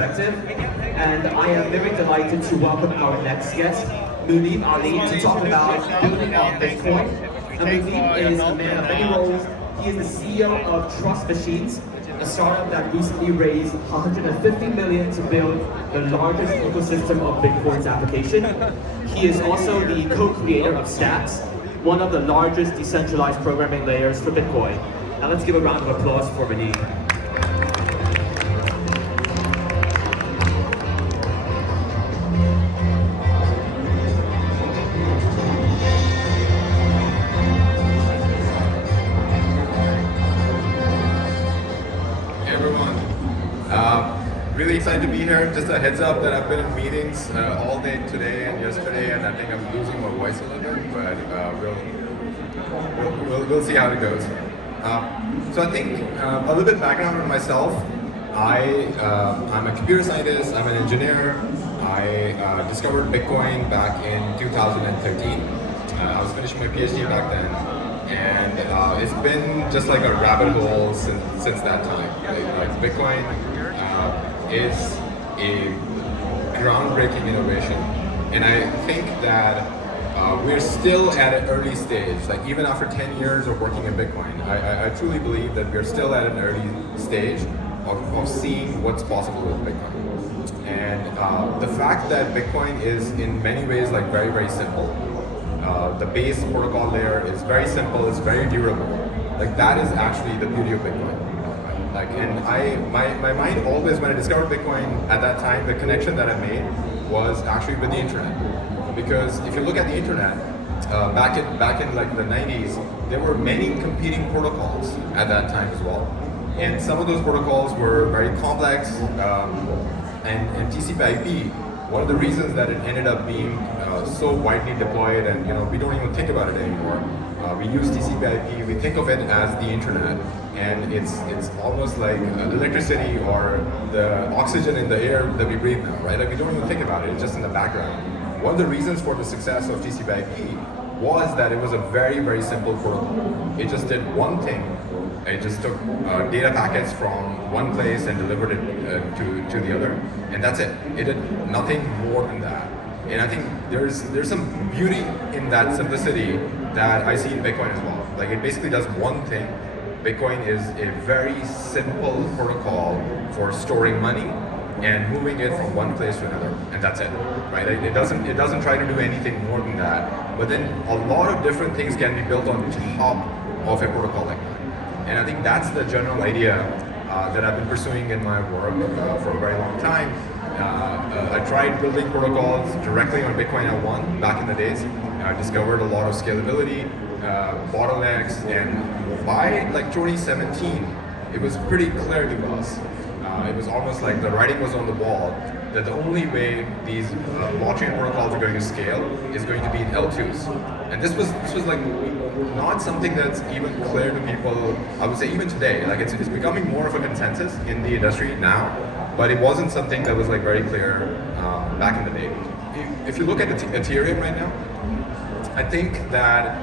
perspective. And I am very delighted to welcome our next guest, Muneeb Ali, to talk about building on Bitcoin. Now, Muneeb is a man of many roles. He is the CEO of Trust Machines, a startup that recently raised 150 million to build the largest ecosystem of Bitcoin's application. He is also the co-creator of Stacks, one of the largest decentralized programming layers for Bitcoin. Now let's give a round of applause for Muneeb. Really excited to be here. Just a heads up that I've been in meetings all day today and yesterday, and I think I'm losing my voice a little bit, but we'll see how it goes. So I think a little bit background on myself. I'm a computer scientist. I'm an engineer. I discovered Bitcoin back in 2013. I was finishing my PhD back then, and it's been just like a rabbit hole since that time. Like Bitcoin is a groundbreaking innovation, and I think that we're still at an early stage. Like even after 10 years of working in Bitcoin, I truly believe that we're still at an early stage of seeing what's possible with Bitcoin. And the fact that Bitcoin is in many ways like very simple. The base protocol layer is very simple, it's very durable. Like that is actually the beauty of Bitcoin. My mind always, when I discovered Bitcoin at that time, the connection that I made was actually with the internet. Because if you look at the internet, back in like the 90s, there were many competing protocols at that time as well. And some of those protocols were very complex, and TCP/IP, one of the reasons that it ended up being so widely deployed, and we don't even think about it anymore. We use TCP/IP, we think of it as the internet, and it's almost like electricity or the oxygen in the air that we breathe now, right? Like we don't even think about it, it's just in the background. One of the reasons for the success of TCP/IP was that it was a very simple protocol. It just did one thing. It just took data packets from one place and delivered it to the other, and that's it. It did nothing more than that. And I think there's some beauty in that simplicity that I see in Bitcoin as well. Like it basically does one thing. Bitcoin is a very simple protocol for storing money and moving it from one place to another, and that's it, right? It doesn't try to do anything more than that. But then a lot of different things can be built on top of a protocol like that. And I think that's the general idea that I've been pursuing in my work for a very long time. I tried building protocols directly on Bitcoin L1 back in the days. I discovered a lot of scalability, bottlenecks, and by like 2017, it was pretty clear to us. It was almost like the writing was on the wall that the only way these blockchain protocols are going to scale is going to be in L2s. And this was like not something that's even clear to people. I would say even today, like it's becoming more of a consensus in the industry now, but it wasn't something that was like very clear back in the day. If you look at Ethereum right now, I think that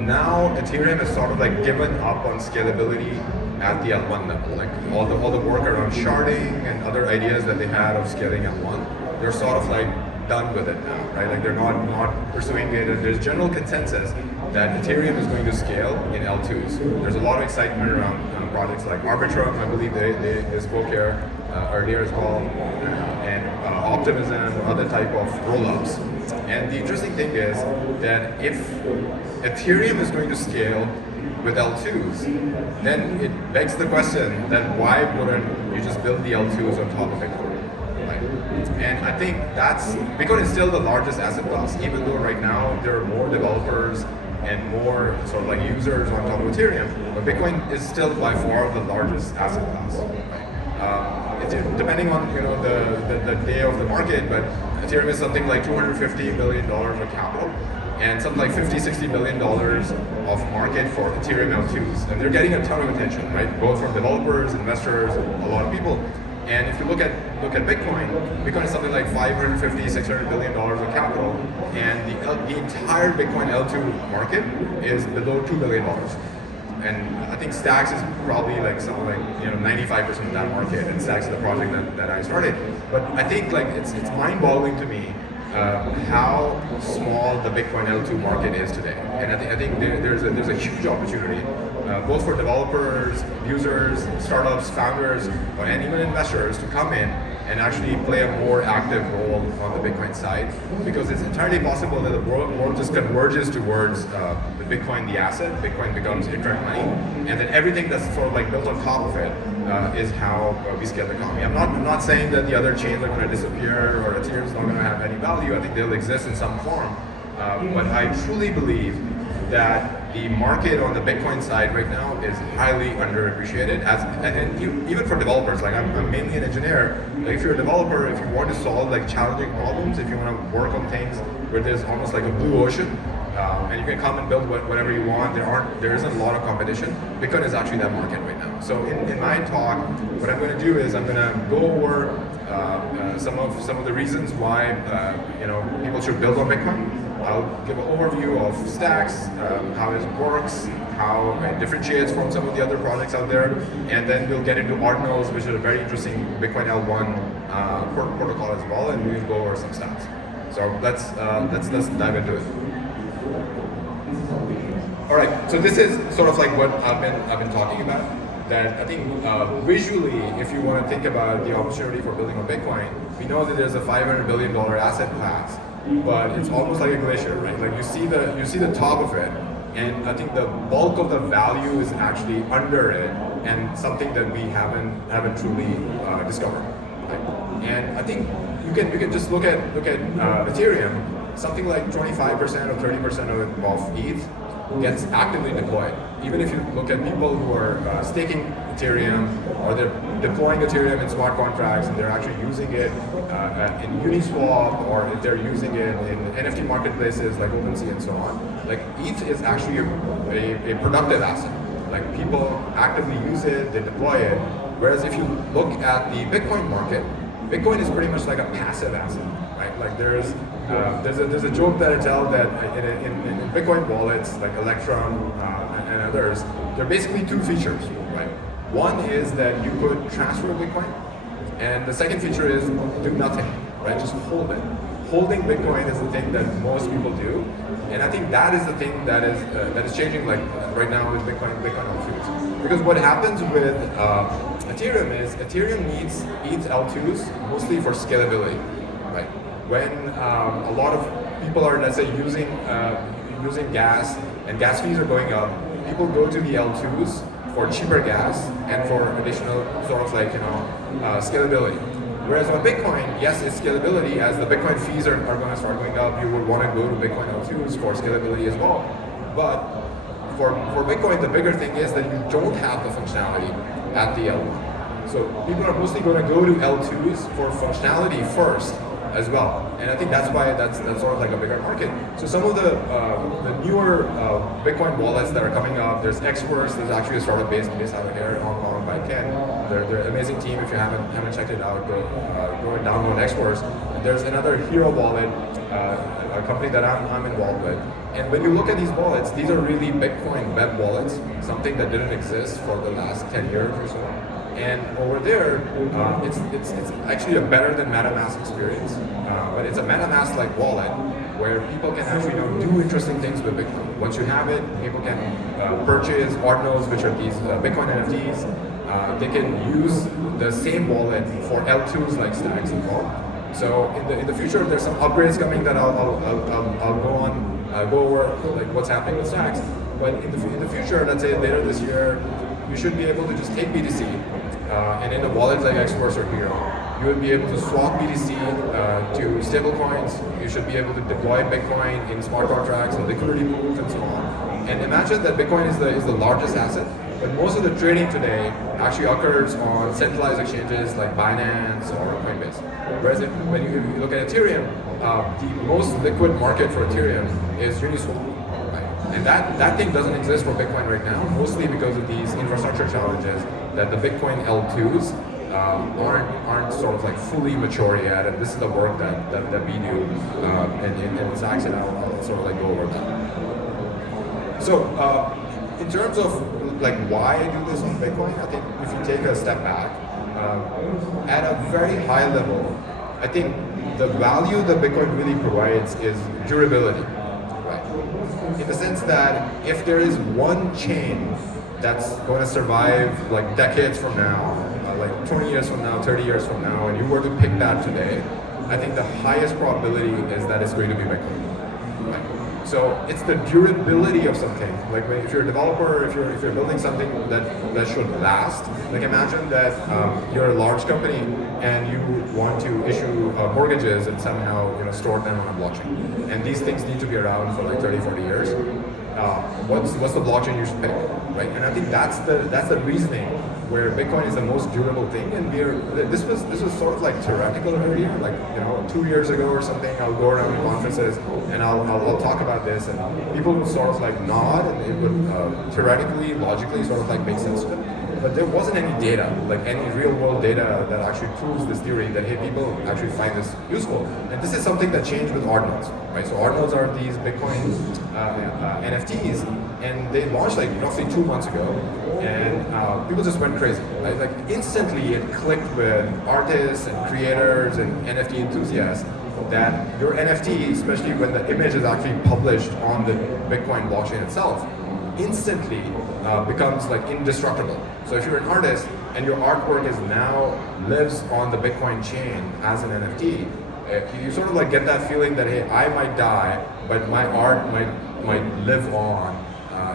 now Ethereum has sort of like given up on scalability at the L1 level. Like all the work around sharding and other ideas that they had of scaling L1, they're sort of like done with it now, right? Like they're not pursuing it, and there's general consensus that Ethereum is going to scale in L2s. There's a lot of excitement around projects like Arbitrum. I believe they spoke here earlier as well, and Optimism, other type of rollups. And the interesting thing is that if Ethereum is going to scale with L2s, then it begs the question that why wouldn't you just build the L2s on top of Bitcoin? Right? And I think Bitcoin is still the largest asset class, even though right now there are more developers and more sort of like users on top of Ethereum, but Bitcoin is still by far the largest asset class. Right? Depending on the day of the market, but Ethereum is something like $250 billion of capital, and something like $50-60 billion of market for Ethereum L2s, and they're getting a ton of attention, right? Both from developers, investors, a lot of people. And if you look at Bitcoin is something like $550-600 billion of capital, and the entire Bitcoin L2 market is below $2 billion. and I think Stacks is probably like something like 95% of that market, and Stacks is the project that I started. But I think like it's mind-boggling to me how small the Bitcoin L2 market is today, and I think there's a huge opportunity both for developers, users, startups, founders, and even investors to come in and actually play a more active role on the Bitcoin side, because it's entirely possible that the world just converges towards the Bitcoin, the asset. Bitcoin becomes internet money, and then everything that's sort of like built on top of it is how we scale the economy. I'm not saying that the other chains are going to disappear or Ethereum is not going to have any value. I think they'll exist in some form, but I truly believe that the market on the Bitcoin side right now is highly underappreciated, and even for developers. Like I'm mainly an engineer. Like if you're a developer, if you want to solve like challenging problems, if you want to work on things where there's almost like a blue ocean, and you can come and build whatever you want, there isn't a lot of competition. Bitcoin is actually that market right now. So in my talk, what I'm going to do is I'm going to go over some of the reasons why people should build on Bitcoin. I'll give an overview of Stacks, how it works, how it differentiates from some of the other projects out there, and then we'll get into Ordinals, which is a very interesting Bitcoin L1 protocol as well, and we'll go over some stats. So let's dive into it. All right, so this is sort of like what I've been talking about. That I think visually, if you want to think about the opportunity for building on Bitcoin, we know that there's a $500 billion asset class, but it's almost like a glacier, right? Like you see the top of it, and I think the bulk of the value is actually under it, and something that we haven't truly discovered. Right? And I think you can just look at Ethereum. Something like 25% or 30% of ETH gets actively deployed. Even if you look at people who are staking Ethereum, or they're deploying Ethereum in smart contracts, and they're actually using it in Uniswap, or if they're using it in NFT marketplaces like OpenSea and so on. Like ETH is actually a productive asset. Like people actively use it, they deploy it. Whereas if you look at the Bitcoin market, Bitcoin is pretty much like a passive asset, right? Like there's a joke that I tell that in Bitcoin wallets like Electrum and others, there are basically two features, right? One is that you could transfer Bitcoin, and the second feature is do nothing, right? Just hold it. Holding Bitcoin is the thing that most people do, and I think that is the thing that is changing like right now with Bitcoin L2s. Because what happens with Ethereum is Ethereum needs ETH L2s mostly for scalability, right? When a lot of people are, let's say, using gas, and gas fees are going up, people go to the L2s for cheaper gas and for additional sort of like scalability. Whereas on Bitcoin, yes, it's scalability. As the Bitcoin fees are going to start going up, you would want to go to Bitcoin L2s for scalability as well. But for Bitcoin, the bigger thing is that you don't have the functionality at the L1. So people are mostly going to go to L2s for functionality first as well, and I think that's why that's sort of like a bigger market. So some of the newer Bitcoin wallets that are coming up, there's Xverse. There's actually a startup based out of here in Hong Kong by Ken. They're an amazing team. If you haven't checked it out, go and download Xverse. And there's another Hero wallet, a company that I'm involved with. And when you look at these wallets, these are really Bitcoin web wallets, something that didn't exist for the last 10 years or so. And over there, it's actually a better than MetaMask experience, but it's a MetaMask-like wallet where people can actually do interesting things with Bitcoin. Once you have it, people can purchase Ordinals, which are these Bitcoin NFTs. They can use the same wallet for L2s like Stacks and all. So in the future, there's some upgrades coming that I'll go over like what's happening with Stacks. But in the future, let's say later this year, you should be able to just take BTC, and in the wallets like Xverse or Hero, you would be able to swap BTC to stablecoins. You should be able to deploy Bitcoin in smart contracts and liquidity pools and so on. And imagine that Bitcoin is the largest asset, but most of the trading today actually occurs on centralized exchanges like Binance or Coinbase. Whereas when you look at Ethereum, the most liquid market for Ethereum is Uniswap. And that thing doesn't exist for Bitcoin right now, mostly because of these infrastructure challenges that the Bitcoin L2s aren't sort of like fully mature yet. And this is the work that we do in Stacks, and I'll sort of like go over that. So in terms of like why I do this on Bitcoin, I think if you take a step back, at a very high level, I think the value that Bitcoin really provides is durability, right? In the sense that if there is one chain that's going to survive like decades from now, like 20 years from now, 30 years from now, and you were to pick that today, I think the highest probability is that it's going to be Bitcoin. Right? So it's the durability of something. Like if you're a developer, if you're building something that should last. Like imagine that you're a large company and you want to issue mortgages and somehow store them on a blockchain. And these things need to be around for like 30, 40 years. What's the blockchain you should pick, right? And I think that's the reasoning where Bitcoin is the most durable thing. And this was sort of like theoretical earlier, like 2 years ago or something. I'll go around to conferences and I'll talk about this, and people would sort of like nod, and it would theoretically, logically sort of like make sense to them. But there wasn't any data, like any real world data that actually proves this theory that, hey, people actually find this useful. And this is something that changed with Ordinals, right? So Ordinals are these Bitcoin NFTs, and they launched like roughly 2 months ago, and people just went crazy, right? Like instantly it clicked with artists and creators and NFT enthusiasts that your NFT, especially when the image is actually published on the Bitcoin blockchain itself, instantly becomes like indestructible. So if you're an artist and your artwork is now lives on the Bitcoin chain as an NFT, you sort of like get that feeling that, hey, I might die, but my art might live on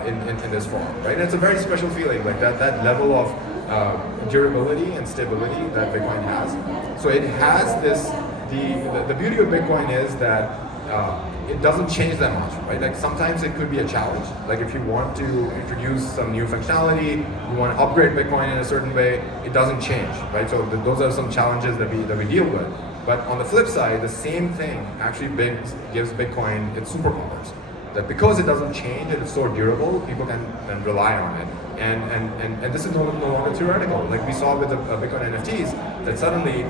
in this form, right? And it's a very special feeling, like that level of durability and stability that Bitcoin has. So it has this. The beauty of Bitcoin is that it doesn't change that much, right? Like sometimes it could be a challenge. Like if you want to introduce some new functionality, you want to upgrade Bitcoin in a certain way, it doesn't change, right? So those are some challenges that we deal with. But on the flip side, the same thing actually gives Bitcoin its superpowers. That because it doesn't change and it's so durable, people can rely on it. And this is no longer theoretical. Like we saw with the Bitcoin NFTs, that suddenly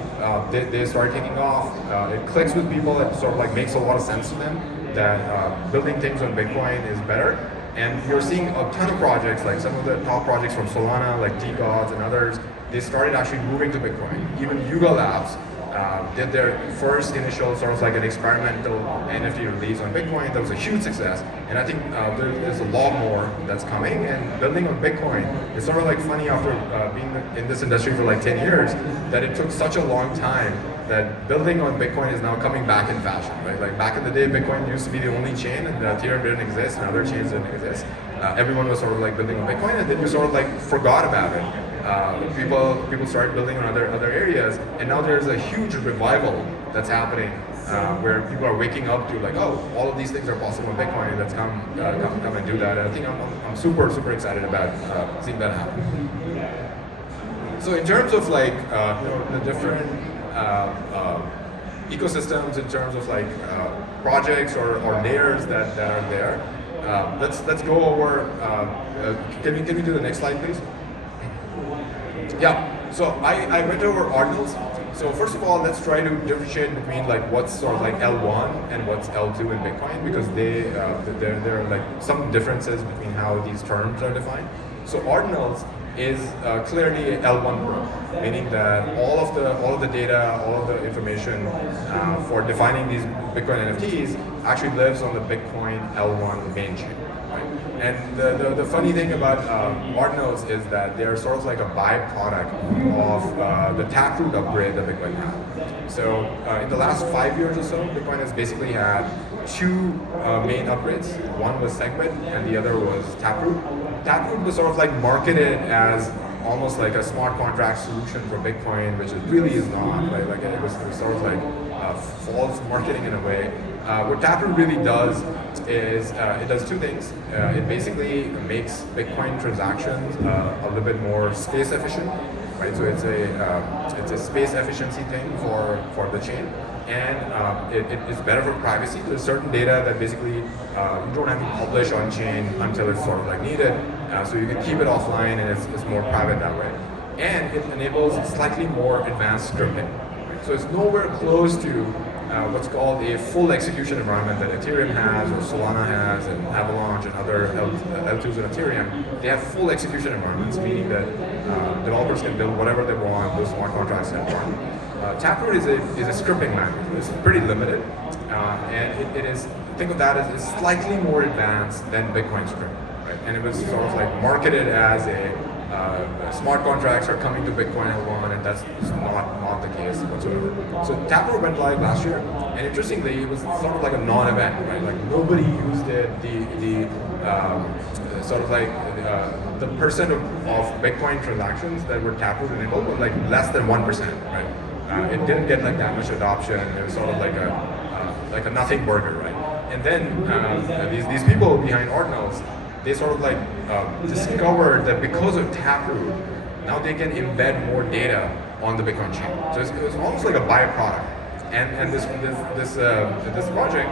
they started taking off. It clicks with people. It sort of like makes a lot of sense to them that building things on Bitcoin is better. And you're seeing a ton of projects, like some of the top projects from Solana, like T-Gods and others, they started actually moving to Bitcoin. Even Yuga Labs did their first initial sort of like an experimental NFT release on Bitcoin. That was a huge success, and I think there's a lot more that's coming. And building on Bitcoin, it's sort of like funny after being in this industry for like 10 years that it took such a long time that building on Bitcoin is now coming back in fashion, right? Like back in the day, Bitcoin used to be the only chain, and Ethereum didn't exist, and other chains didn't exist. Everyone was sort of like building on Bitcoin, and then you sort of like forgot about it. People started building on other areas, and now there's a huge revival that's happening where people are waking up to like, oh, all of these things are possible in Bitcoin. Let's come and do that. And I think I'm super excited about seeing that happen. So in terms of like the different ecosystems, in terms of like projects or layers that are there, let's go over. Can we do the next slide, please? Yeah, so I went over Ordinals. So first of all, let's try to differentiate between like what's sort of like L1 and what's L2 in Bitcoin, because there are like some differences between how these terms are defined. So Ordinals is clearly L1 Pro, meaning that all of the data, all of the information for defining these Bitcoin NFTs actually lives on the Bitcoin L1 main chain. And the funny thing about Ordinals is that they're sort of like a byproduct of the Taproot upgrade that Bitcoin had. So in the last 5 years or so, Bitcoin has basically had two main upgrades. One was Segwit and the other was Taproot. Taproot was sort of like marketed as almost like a smart contract solution for Bitcoin, which it really is not. Like it was sort of like false marketing in a way. What Taproot really does is it does two things. It basically makes Bitcoin transactions a little bit more space efficient, right? So it's a space efficiency thing for the chain, and it's better for privacy. There's certain data that basically you don't have to publish on chain until it's sort of like needed, so you can keep it offline, and it's more private that way. And it enables slightly more advanced scripting. So it's nowhere close to what's called a full execution environment that Ethereum has, or Solana has, and Avalanche and other L2s in Ethereum. They have full execution environments, meaning that developers can build whatever they want, those smart contracts can run. Taproot is a scripting language. It's pretty limited, and it is, think of that as it's slightly more advanced than Bitcoin script, right? And it was sort of like marketed as a smart contracts are coming to Bitcoin L1, and that's not the case whatsoever. So Taproot went live last year, and interestingly, it was sort of like a non-event, right? Like nobody used it. The sort of like the percent of Bitcoin transactions that were Taproot enabled was like less than 1%, right? It didn't get like that much adoption. It was sort of like a nothing burger, right? And then these people behind Ordinals, they sort of like discovered that because of Taproot, now they can embed more data on the Bitcoin chain. So it's almost like a byproduct. And this project,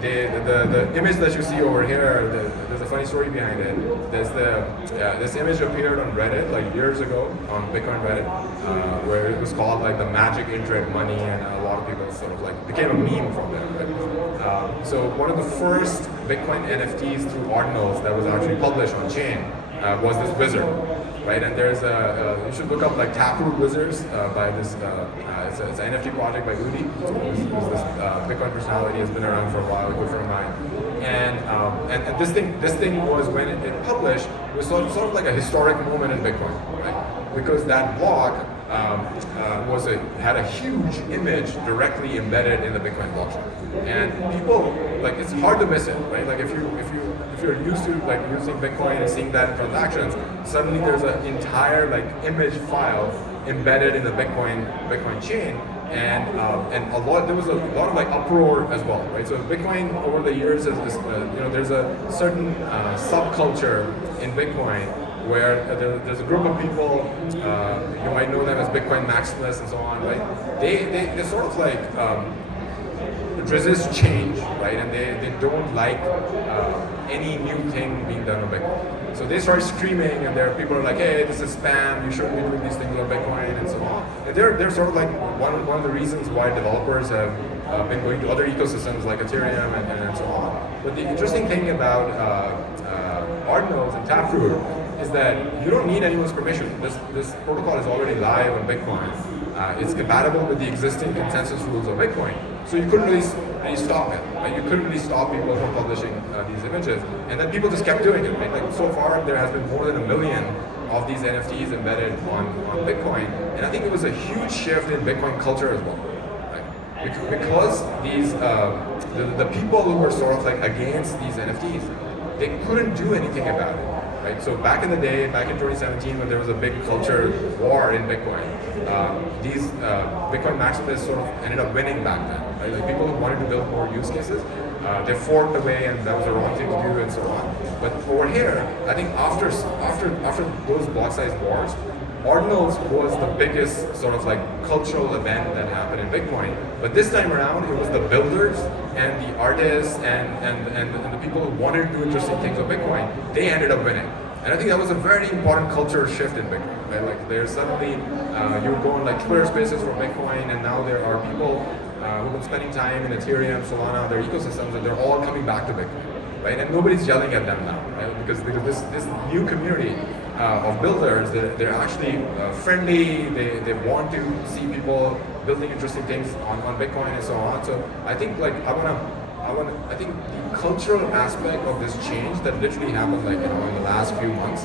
the image that you see over here, there's a funny story behind it. This image appeared on Reddit like years ago on Bitcoin Reddit, where it was called like the magic internet money, and a lot of people sort of like became a meme from there. Right? So one of the first Bitcoin NFTs through Ordinals that was actually published on chain was this wizard, right? And there's you should look up like Taproot Wizards by this. It's an NFT project by Udi, who's this Bitcoin personality, has been around for a while, a good friend of mine. And this thing was, when it published, it was sort of like a historic moment in Bitcoin, right? Because that block had a huge image directly embedded in the Bitcoin blockchain, and people, like, it's hard to miss it, right? Like if you're used to like using Bitcoin and seeing that in transactions, suddenly there's an entire like image file embedded in the Bitcoin chain, and there was a lot of like uproar as well, right? So Bitcoin over the years is there's a certain subculture in Bitcoin where there's a group of people, you might know them as Bitcoin maximalists and so on, right? They sort of like resist change, right? And they don't like any new thing being done on Bitcoin. So they start screaming, and there are people are like, hey, this is spam, you shouldn't be doing these things on Bitcoin, and so on. And they're sort of like one of the reasons why developers have been going to other ecosystems like Ethereum and so on. But the interesting thing about Ordinals and Taproot is that you don't need anyone's permission. This protocol is already live on Bitcoin. It's compatible with the existing consensus rules of Bitcoin. So you couldn't really stop it. Right? You couldn't really stop people from publishing these images. And then people just kept doing it. Right? Like so far, there has been more than 1 million of these NFTs embedded on Bitcoin. And I think it was a huge shift in Bitcoin culture as well. Right? Because these the people who were sort of like against these NFTs, they couldn't do anything about it. Right? So back in the day, back in 2017, when there was a big culture war in Bitcoin, these Bitcoin maximalists sort of ended up winning back then. Right? Like people who wanted to build more use cases, they forked away, and that was the wrong thing to do, and so on. But over here, I think after those block size wars, Ordinals was the biggest sort of like cultural event that happened in Bitcoin. But this time around, it was the builders and the artists and the people who wanted to do interesting things on Bitcoin. They ended up winning. And I think that was a very important cultural shift in Bitcoin. Right? Like there's suddenly, you would go on like Twitter spaces for Bitcoin, and now there are people who've been spending time in Ethereum, Solana, their ecosystems, and they're all coming back to Bitcoin. Right? And nobody's yelling at them now, right? Because this new community of builders, they're actually friendly. They want to see people building interesting things on Bitcoin and so on. So I think like I think the cultural aspect of this change that literally happened like in the last few months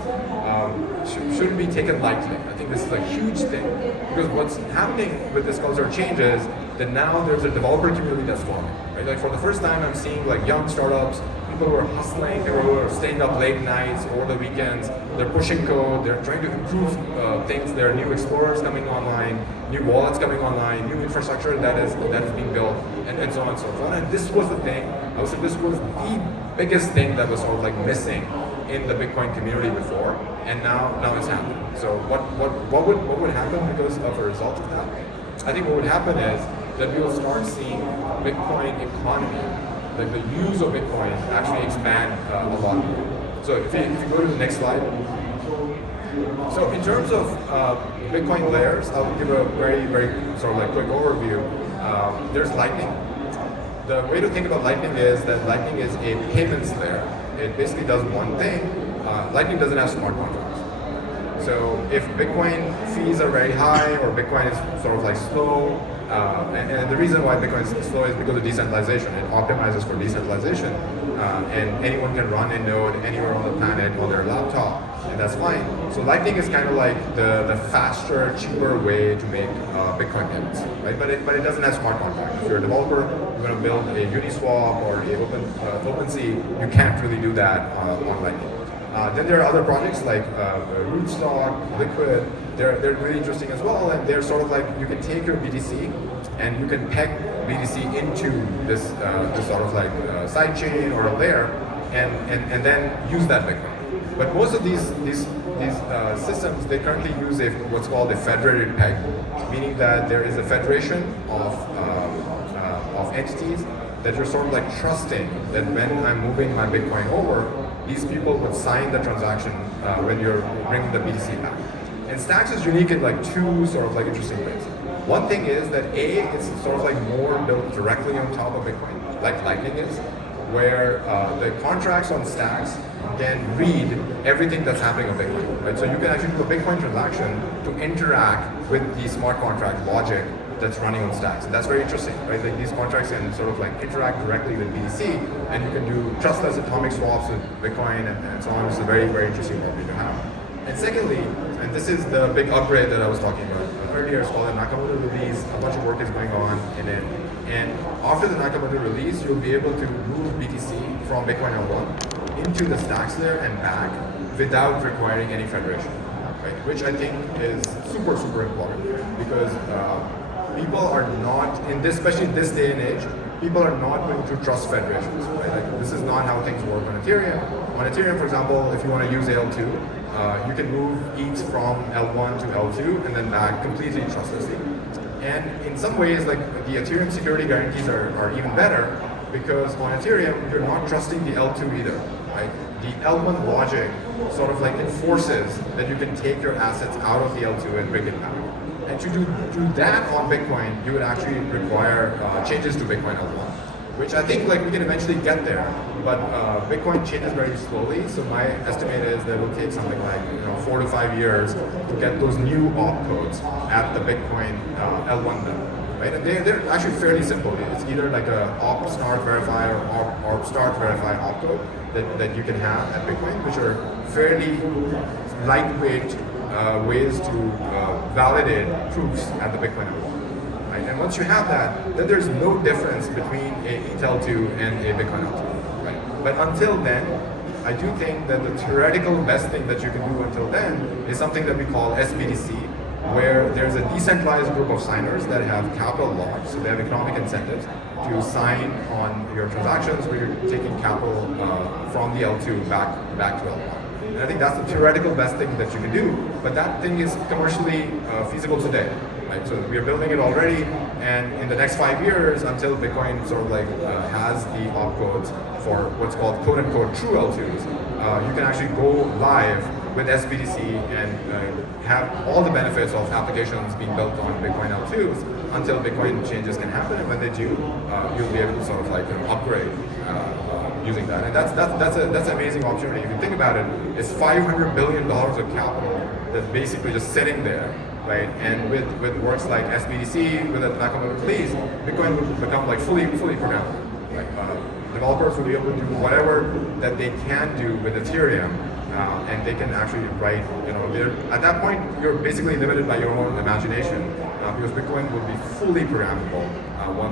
shouldn't be taken lightly. I think this is a huge thing, because what's happening with this cultural change is that now there's a developer community that's forming. Right? Like for the first time, I'm seeing like young startups, people who are hustling, people who are staying up late nights over the weekends. They're pushing code. They're trying to improve things. There are new explorers coming online, new wallets coming online, new infrastructure that is being built, and so on and so forth. And this was the thing. I would say this was the biggest thing that was sort of like missing in the Bitcoin community before, and now it's happening. So what would happen because of a result of that? I think what would happen is that we will start seeing Bitcoin economy, like the use of Bitcoin, actually expand a lot more. So if you go to the next slide, So in terms of Bitcoin layers, I'll give a very sort of like quick overview. There's Lightning. The way to think about Lightning is that Lightning is a payments layer. It basically does one thing. Lightning doesn't have smart contracts. So if Bitcoin fees are very high or Bitcoin is sort of like slow, and the reason why Bitcoin is slow is because of decentralization. It optimizes for decentralization, and anyone can run a node anywhere on the planet on their laptop, and that's fine. So Lightning is kind of like the faster, cheaper way to make Bitcoin payments, right? But it doesn't have smart contracts. If you're a developer, you're going to build a Uniswap or a OpenSea, you can't really do that on Lightning. Then there are other projects like Rootstock, Liquid. They're really interesting as well, and they're sort of like you can take your BTC and you can peg BTC into this sort of like sidechain or a layer, and then use that Bitcoin. But most of these systems, they currently use what's called a federated peg, meaning that there is a federation of entities that you're sort of like trusting that when I'm moving my Bitcoin over, these people would sign the transaction when you're bringing the BTC back. And Stacks is unique in like two sort of like interesting ways. One thing is that it's sort of like more built directly on top of Bitcoin, like Lightning is, where the contracts on Stacks can read everything that's happening on Bitcoin, right? So you can actually do a Bitcoin transaction to interact with the smart contract logic that's running on Stacks. And that's very interesting, right? Like these contracts can sort of like interact directly with BTC, and you can do trustless atomic swaps with Bitcoin and so on. It's a very interesting property to have. And secondly, and this is the big upgrade that I was talking about earlier, it's called a Nakamoto release. A bunch of work is going on in it. And after the Nakamoto release, you'll be able to move BTC from Bitcoin L1 into the Stacks layer and back without requiring any federation, right? Which I think is super important because people are not, especially in this day and age, people are not going to trust federations, right? Like this is not how things work on Ethereum. On Ethereum, for example, if you want to use L2, you can move ETH from L1 to L2 and then back completely trustlessly. And in some ways, like the Ethereum security guarantees are even better because on Ethereum, you're not trusting the L2 either, right? The L1 logic sort of like enforces that you can take your assets out of the L2 and bring it back. And to do that on Bitcoin, you would actually require changes to Bitcoin L1, which I think like we can eventually get there, but Bitcoin changes very slowly. So my estimate is that it will take something like 4 to 5 years to get those new opcodes at the Bitcoin L1 level, right? And they're actually fairly simple. It's either like a op start verify or op start verify opcode that you can have at Bitcoin, which are fairly lightweight ways to validate proofs at the Bitcoin level. Right? And once you have that, then there's no difference between a ETH2 and a Bitcoin L2. Right? But until then, I do think that the theoretical best thing that you can do until then is something that we call SBDC, where there's a decentralized group of signers that have capital locked, so they have economic incentives to sign on your transactions where you're taking capital from the L2 back to L1. And I think that's the theoretical best thing that you can do, but that thing is commercially feasible today. Right? So we are building it already, and in the next 5 years, until Bitcoin sort of like has the opcodes for what's called quote unquote true L2s, you can actually go live with SBDC and have all the benefits of applications being built on Bitcoin L2s until Bitcoin changes can happen, and when they do, you'll be able to sort of like upgrade using that. And that's an amazing opportunity. If you think about it, it's $500 billion of capital that's basically just sitting there, right? And with works like SBDC, with the Nakamoto release, Bitcoin will become like fully programmable. Like developers will be able to do whatever that they can do with Ethereum, and they can actually write. At that point, you're basically limited by your own imagination, because Bitcoin will be fully programmable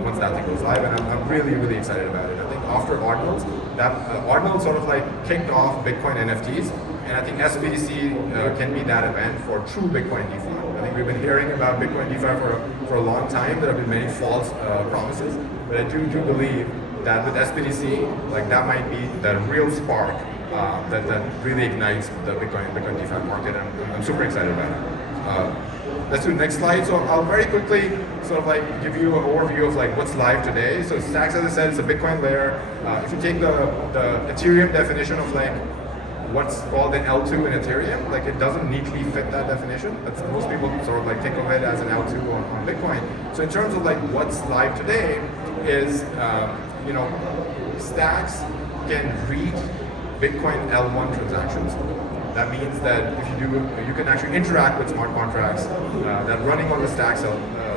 once that thing goes live. And I'm really excited about it. I think after Ordinals, Ordinals sort of like kicked off Bitcoin NFTs, and I think SBDC can be that event for true Bitcoin DeFi. I think we've been hearing about Bitcoin DeFi for a long time. There have been many false promises, but I do believe that with SBDC, like that might be the real spark that really ignites the Bitcoin DeFi market, and I'm super excited about it. Let's do the next slide. So I'll very quickly sort of like give you an overview of like what's live today. So Stacks, as I said, it's a Bitcoin layer. If you take the Ethereum definition of like what's called an L2 in Ethereum. Like it doesn't neatly fit that definition. That's, most people sort of like think of it as an L2 on Bitcoin. So in terms of like what's live today is, Stacks can read Bitcoin L1 transactions. That means that if you can actually interact with smart contracts that are running on the Stacks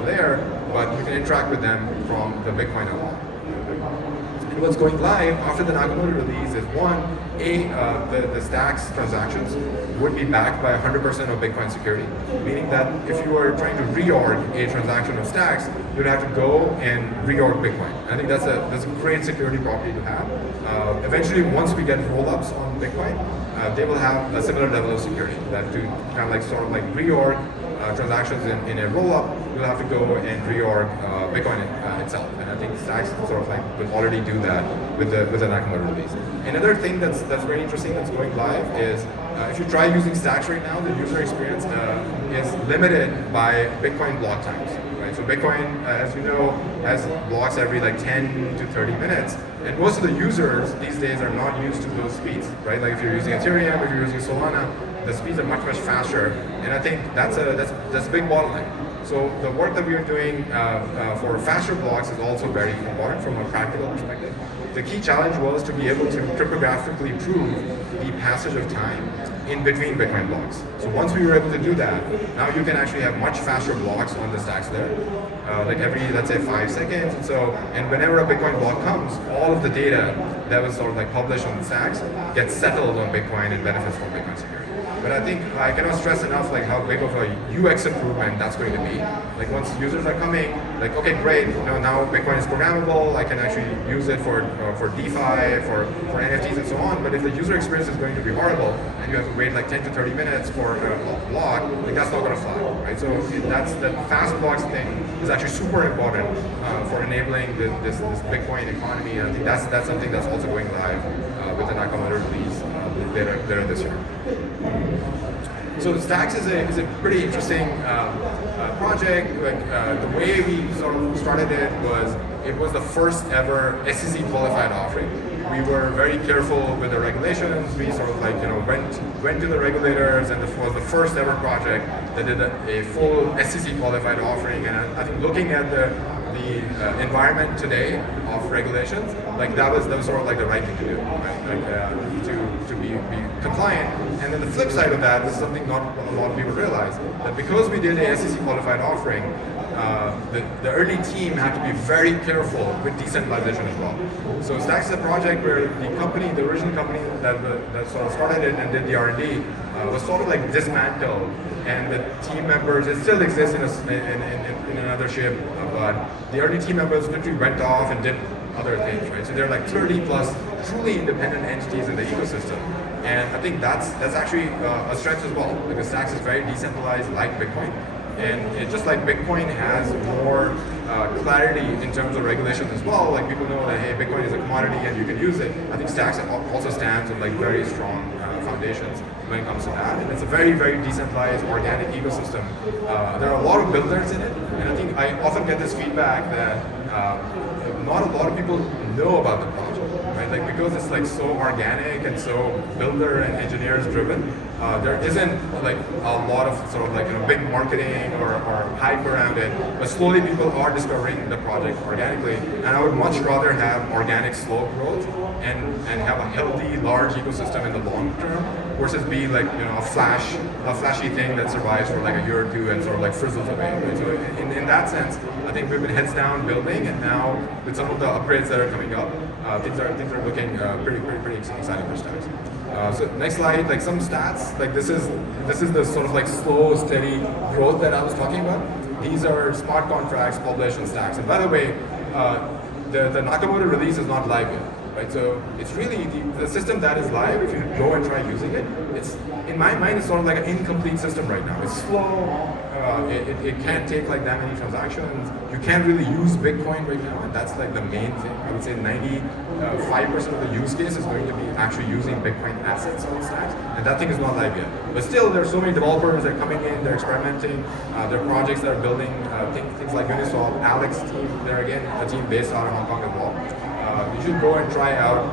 layer, but you can interact with them from the Bitcoin L1. And what's going live after the Nakamoto release is one, the Stacks transactions would be backed by 100% of Bitcoin security, meaning that if you were trying to reorg a transaction of Stacks, you'd have to go and reorg Bitcoin. I think that's a great security property to have. Eventually, once we get rollups on Bitcoin, they will have a similar level of security that to kind of like sort of like reorg transactions in a rollup, you'll have to go and reorg Bitcoin itself. And I think Stacks sort of like will already do that with the Nakamoto release. Another thing that's very interesting that's going live is if you try using Stacks right now, the user experience is limited by Bitcoin block times. Right? So Bitcoin, as you know, has blocks every like 10 to 30 minutes. And most of the users these days are not used to those speeds, right? Like if you're using Ethereum, if you're using Solana, the speeds are much faster. And I think that's a big bottleneck. So the work that we are doing for faster blocks is also very important from a practical perspective. The key challenge was to be able to cryptographically prove the passage of time in between Bitcoin blocks. So once we were able to do that, now you can actually have much faster blocks on the Stacks there, like every, let's say, 5 seconds. And whenever a Bitcoin block comes, all of the data that was sort of like published on the Stacks gets settled on Bitcoin and benefits from Bitcoin security. But I think I cannot stress enough like how big of a UX improvement that's going to be. Like once users are coming, like okay, great, now Bitcoin is programmable. I can actually use it for DeFi, for NFTs and so on. But if the user experience is going to be horrible and you have to wait like 10 to 30 minutes for a block, like that's not going to fly, right? So that's the fast blocks thing is actually super important for enabling this Bitcoin economy. And I think that's something that's also going live with the Nakamoto release later this year. So Stacks is a pretty interesting project. Like the way we sort of started it was the first ever SEC qualified offering. We were very careful with the regulations. We sort of like went to the regulators, and this was the first ever project that did a full SEC qualified offering. And I think looking at the environment today of regulations, like that was sort of like the right thing to do, right? Like to be compliant. And then the flip side of that, this is something not a lot of people realize, that because we did a SEC qualified offering, the early team had to be very careful with decentralization as well. So Stacks is a project where the original company that sort of started it and did the R&D was sort of like dismantled, and the team members, it still exists in another shape, but the early team members literally went off and did other things, right? So there are like 30 plus truly independent entities in the ecosystem. And I think that's actually a strength as well, because Stacks is very decentralized like Bitcoin. And it, just like Bitcoin has more clarity in terms of regulations as well, like people know that, hey, Bitcoin is a commodity and you can use it. I think Stacks also stands on like very strong foundations when it comes to that. And it's a very, very decentralized, organic ecosystem. There are a lot of builders in it, and I think I often get this feedback that not a lot of people know about the project, right? Like because it's like so organic and so builder and engineers driven, there isn't like a lot of sort of like big marketing or hype around it. But slowly people are discovering the project organically, and I would much rather have organic, slow growth and have a healthy, large ecosystem in the long term versus be like a flashy thing that survives for like a year or two and sort of like frizzles away. Right? So in that sense, I think we've been heads down building, and now with some of the upgrades that are coming up, things are looking pretty exciting for Stacks. So next slide, like some stats, like this is the sort of like slow, steady growth that I was talking about. These are smart contracts published in Stacks. And by the way, the Nakamoto release is not live yet. Right, so it's really the system that is live. If you go and try using it, it's in my mind it's sort of like an incomplete system right now. It's slow. It can't take like that many transactions. You can't really use Bitcoin right now, and that's like the main thing. I would say 95% of the use case is going to be actually using Bitcoin assets on Stacks, and that thing is not live yet. But still, there's so many developers that are coming in, they're experimenting. There are projects that are building things like Uniswap, Alex team. They're again a team based out of Hong Kong as well. You should go and try out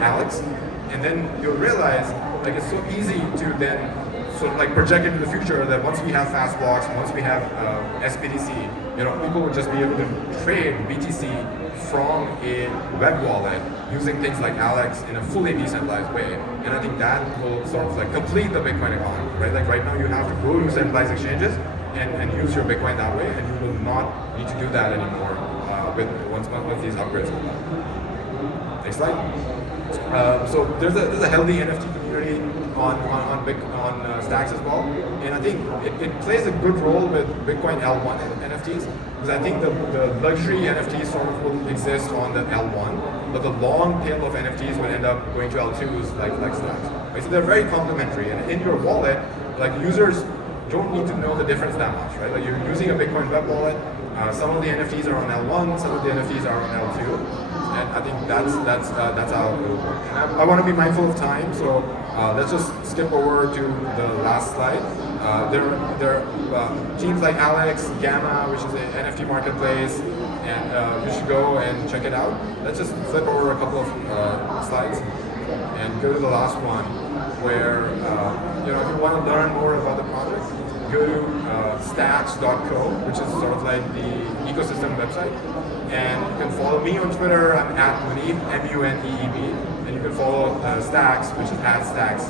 Alex, and then you'll realize like it's so easy to then sort of like project into the future that once we have fast blocks, once we have SBDC, people will just be able to trade BTC from a web wallet using things like Alex in a fully decentralized way. And I think that will sort of like complete the Bitcoin economy, right? Like right now you have to go to centralized exchanges and use your Bitcoin that way, and you will not need to do that anymore once these upgrades come out. Next slide. So there's a healthy NFT community on Stacks as well, and I think it plays a good role with Bitcoin L1 NFTs, because I think the luxury NFTs sort of will exist on the L1, but the long tail of NFTs will end up going to L2s like Stacks. Right? So they're very complementary, and in your wallet, like users don't need to know the difference that much, right? Like you're using a Bitcoin web wallet. Some of the NFTs are on L1, some of the NFTs are on L2. And I think that's how it will work. And I want to be mindful of time, so let's just skip over to the last slide. There are teams like Alex, Gamma, which is an NFT marketplace, and you should go and check it out. Let's just flip over a couple of slides and go to the last one, where if you want to learn more about the project, go to stacks.co, which is sort of like the ecosystem website. And you can follow me on Twitter. I'm at Muneeb, M-U-N-E-E-B. And you can follow Stacks, which is at Stacks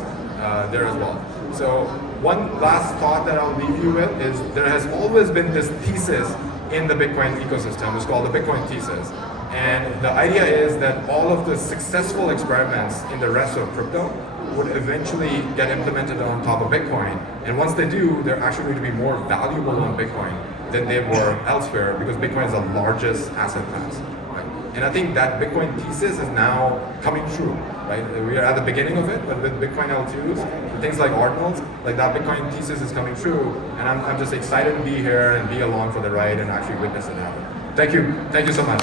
there as well. So one last thought that I'll leave you with is there has always been this thesis in the Bitcoin ecosystem. It's called the Bitcoin thesis. And the idea is that all of the successful experiments in the rest of crypto would eventually get implemented on top of Bitcoin. And once they do, they're actually going to be more valuable on Bitcoin than they were elsewhere, because Bitcoin is the largest asset class. Right? And I think that Bitcoin thesis is now coming true. Right? We are at the beginning of it, but with Bitcoin L2s, things like Ordinals, like that Bitcoin thesis is coming true. And I'm just excited to be here and be along for the ride and actually witness it happen. Thank you so much.